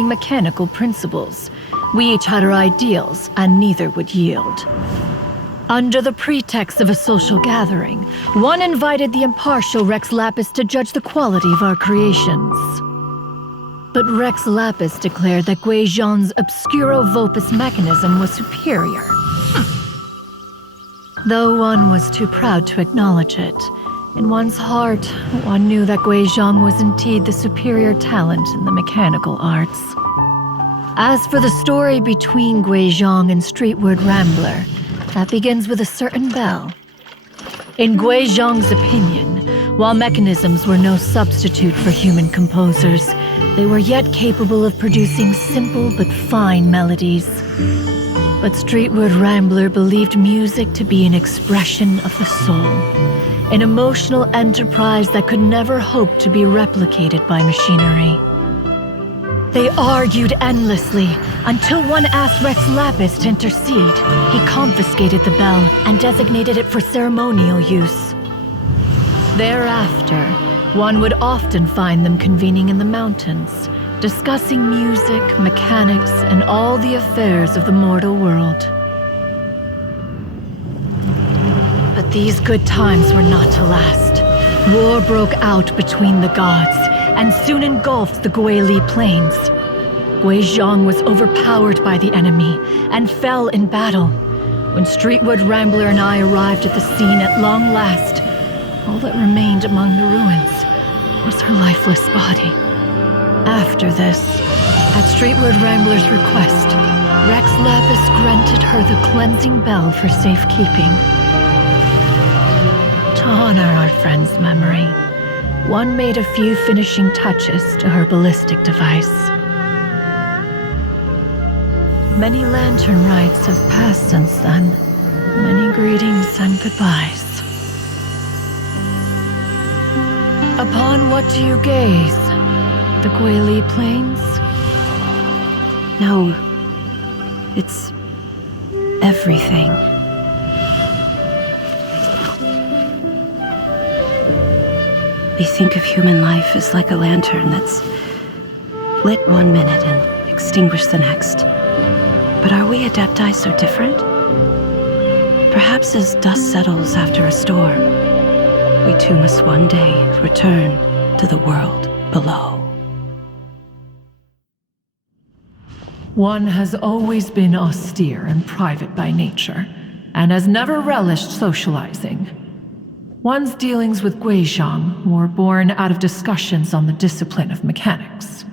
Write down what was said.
mechanical principles. We each had our ideals, and neither would yield. Under the pretext of a social gathering, one invited the impartial Rex Lapis to judge the quality of our creations. But Rex Lapis declared that Guizhong's Obscuro Vopus mechanism was superior. Though one was too proud to acknowledge it, in one's heart, one knew that Guizhong was indeed the superior talent in the mechanical arts. As for the story between Guizhong and Streetward Rambler, that begins with a certain bell. In Guizhong's opinion, while mechanisms were no substitute for human composers, they were yet capable of producing simple but fine melodies. But Streetward Rambler believed music to be an expression of the soul, an emotional enterprise that could never hope to be replicated by machinery. They argued endlessly, until one asked Rex Lapis to intercede. He confiscated the bell and designated it for ceremonial use. Thereafter, one would often find them convening in the mountains, discussing music, mechanics, and all the affairs of the mortal world. But these good times were not to last. War broke out between the gods, and soon engulfed the Guili Plains. Guizhong was overpowered by the enemy, and fell in battle. When Streetward Rambler and I arrived at the scene at long last, all that remained among the ruins was her lifeless body. After this, at Streetward Rambler's request, Rex Lapis granted her the cleansing bell for safekeeping. To honor our friend's memory, one made a few finishing touches to her ballistic device. Many lantern rites have passed since then. Many greetings and goodbyes. Upon what do you gaze? The Guili Plains? No. It's everything. We think of human life as like a lantern that's lit one minute and extinguished the next. But are we Adepti so different? Perhaps as dust settles after a storm, we too must one day return to the world below. One has always been austere and private by nature, and has never relished socializing. One's dealings with Guizhong were born out of discussions on the discipline of mechanics.